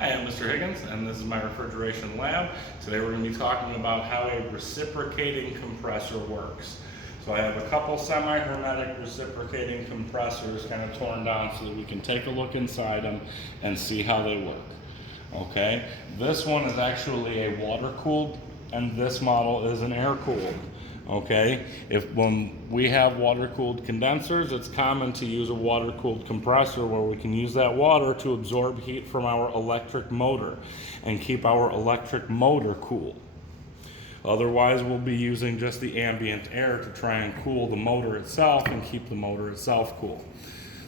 Hi, I'm Mr. Higgins, and this is my refrigeration lab. Today we're going to be talking about how a reciprocating compressor works. So I have a couple semi-hermetic reciprocating compressors kind of torn down so that we can take a look inside them and see how they work. Okay, this one is actually a water-cooled, and this model is an air-cooled. Okay, when we have water-cooled condensers, it's common to use a water-cooled compressor where we can use that water to absorb heat from our electric motor and keep our electric motor cool. Otherwise, we'll be using just the ambient air to try and cool the motor itself and keep the motor itself cool.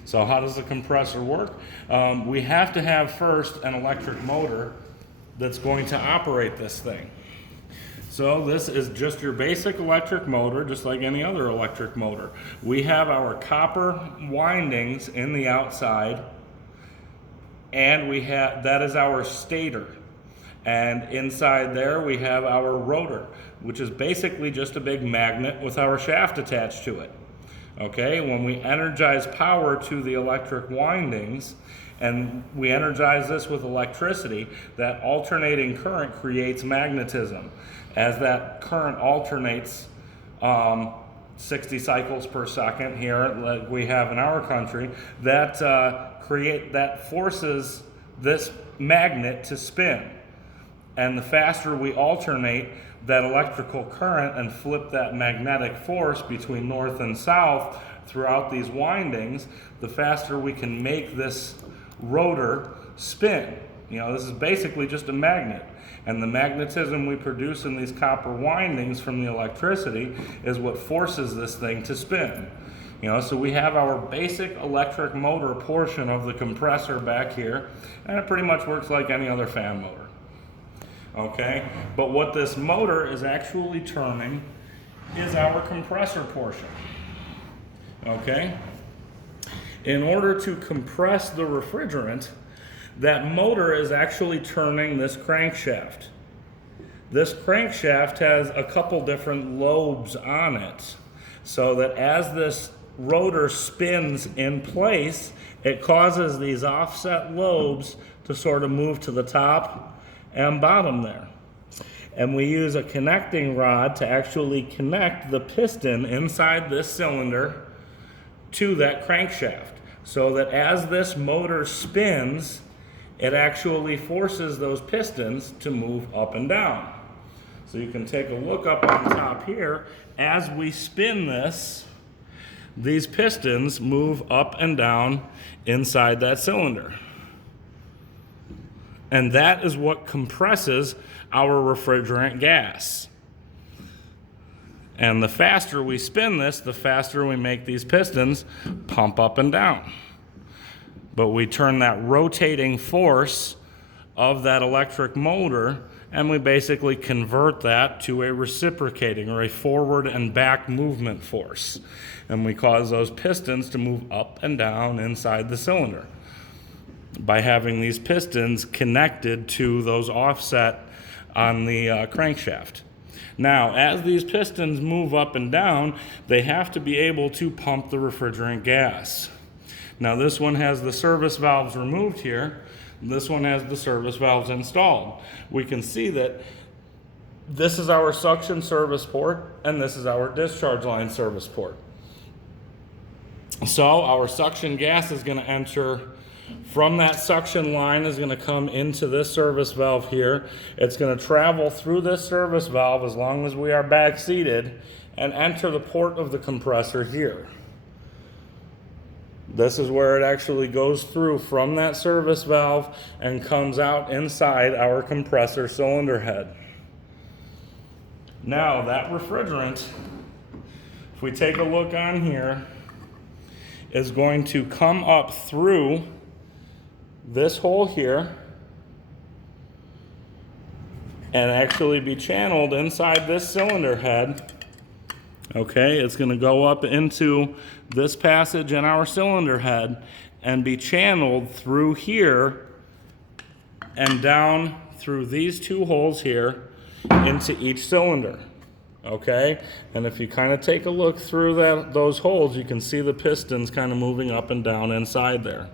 So how does the compressor work? We have to have first an electric motor that's going to operate this thing. So this is just your basic electric motor, just like any other electric motor. We have our copper windings in the outside, and that is our stator. And inside there we have our rotor, which is basically just a big magnet with our shaft attached to it. Okay, when we energize power to the electric windings, and we energize this with electricity, that alternating current creates magnetism. As that current alternates 60 cycles per second here, like we have in our country, that forces this magnet to spin. And the faster we alternate that electrical current and flip that magnetic force between north and south throughout these windings, the faster we can make this rotor spin. You know, this is basically just a magnet. And the magnetism we produce in these copper windings from the electricity is what forces this thing to spin. You know, so we have our basic electric motor portion of the compressor back here, and it pretty much works like any other fan motor. Okay, but what this motor is actually turning is our compressor portion. Okay, in order to compress the refrigerant, that motor is actually turning this crankshaft. This crankshaft has a couple different lobes on it, so that as this rotor spins in place, it causes these offset lobes to sort of move to the top and bottom there. And we use a connecting rod to actually connect the piston inside this cylinder to that crankshaft, so that as this motor spins, it actually forces those pistons to move up and down. So you can take a look up on top here. As we spin this, these pistons move up and down inside that cylinder. And that is what compresses our refrigerant gas. And the faster we spin this, the faster we make these pistons pump up and down. But we turn that rotating force of that electric motor, and we basically convert that to a reciprocating, or a forward and back movement force. And we cause those pistons to move up and down inside the cylinder by having these pistons connected to those offset on the crankshaft. Now, as these pistons move up and down, they have to be able to pump the refrigerant gas. Now, this one has the service valves removed here. This one has the service valves installed. We can see that this is our suction service port, and this is our discharge line service port. So our suction gas is going to enter from that suction line, is going to come into this service valve here. It's going to travel through this service valve as long as we are back seated and enter the port of the compressor here. This is where it actually goes through from that service valve and comes out inside our compressor cylinder head. Now that refrigerant, if we take a look on here, is going to come up through this hole here and actually be channeled inside this cylinder head. Okay, it's going to go up into this passage in our cylinder head and be channeled through here and down through these two holes here into each cylinder. Okay, and if you kind of take a look through those holes, you can see the pistons kind of moving up and down inside there.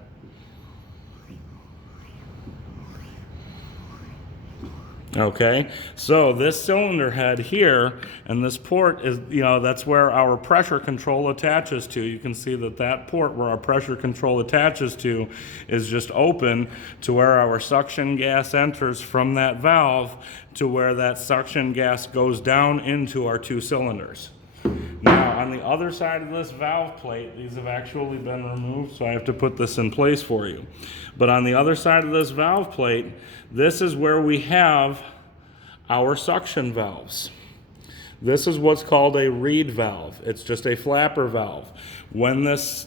Okay, so this cylinder head here and this port is, that's where our pressure control attaches to. You can see that that port where our pressure control attaches to is just open to where our suction gas enters from that valve to where that suction gas goes down into our two cylinders. Now, on the other side of this valve plate, these have actually been removed, so I have to put this in place for you. But on the other side of this valve plate, this is where we have our suction valves. This is what's called a reed valve. It's just a flapper valve. When this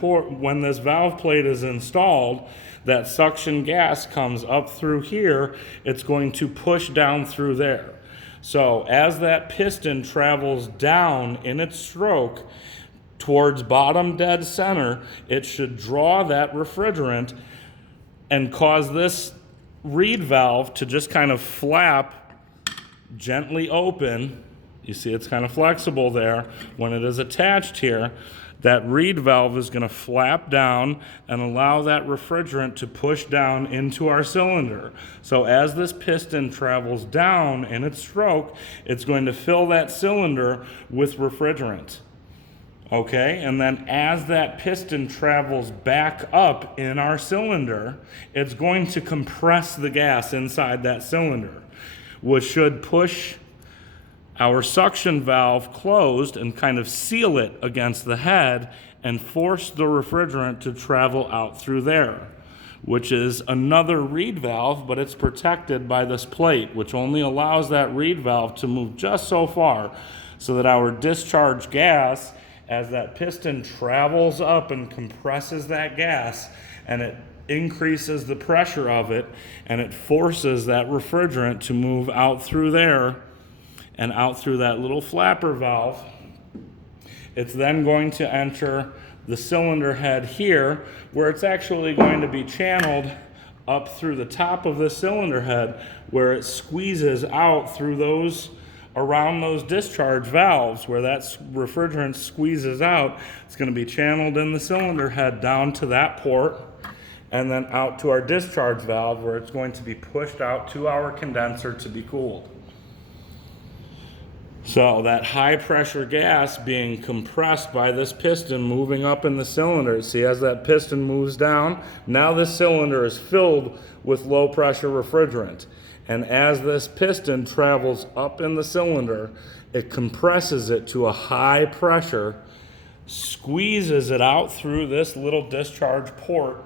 when this valve plate is installed, that suction gas comes up through here. It's going to push down through there. So as that piston travels down in its stroke towards bottom dead center, it should draw that refrigerant and cause this reed valve to just kind of flap gently open. You see it's kind of flexible there. When it is attached here, that reed valve is going to flap down and allow that refrigerant to push down into our cylinder. So as this piston travels down in its stroke, it's going to fill that cylinder with refrigerant. Okay, and then as that piston travels back up in our cylinder, it's going to compress the gas inside that cylinder, which should push our suction valve closed and kind of seal it against the head and force the refrigerant to travel out through there, which is another reed valve, but it's protected by this plate, which only allows that reed valve to move just so far so that our discharge gas, as that piston travels up and compresses that gas, and it increases the pressure of it, and it forces that refrigerant to move out through there and out through that little flapper valve. It's then going to enter the cylinder head here, where it's actually going to be channeled up through the top of the cylinder head, where it squeezes out through those, around those discharge valves, where that refrigerant squeezes out. It's going to be channeled in the cylinder head down to that port, and then out to our discharge valve, where it's going to be pushed out to our condenser to be cooled. So that high pressure gas being compressed by this piston moving up in the cylinder. See, as that piston moves down, now this cylinder is filled with low pressure refrigerant. And as this piston travels up in the cylinder, it compresses it to a high pressure, squeezes it out through this little discharge port,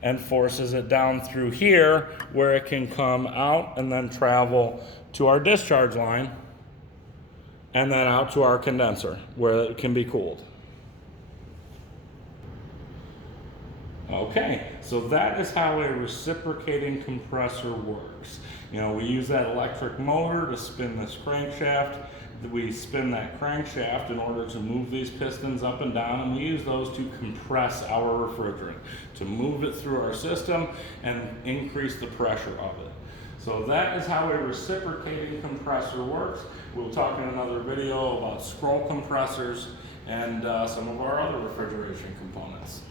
and forces it down through here, where it can come out and then travel to our discharge line, and then out to our condenser, where it can be cooled. Okay, so that is how a reciprocating compressor works. We use that electric motor to spin this crankshaft. We spin that crankshaft in order to move these pistons up and down, and we use those to compress our refrigerant, to move it through our system and increase the pressure of it. So that is how a reciprocating compressor works. We'll talk in another video about scroll compressors and some of our other refrigeration components.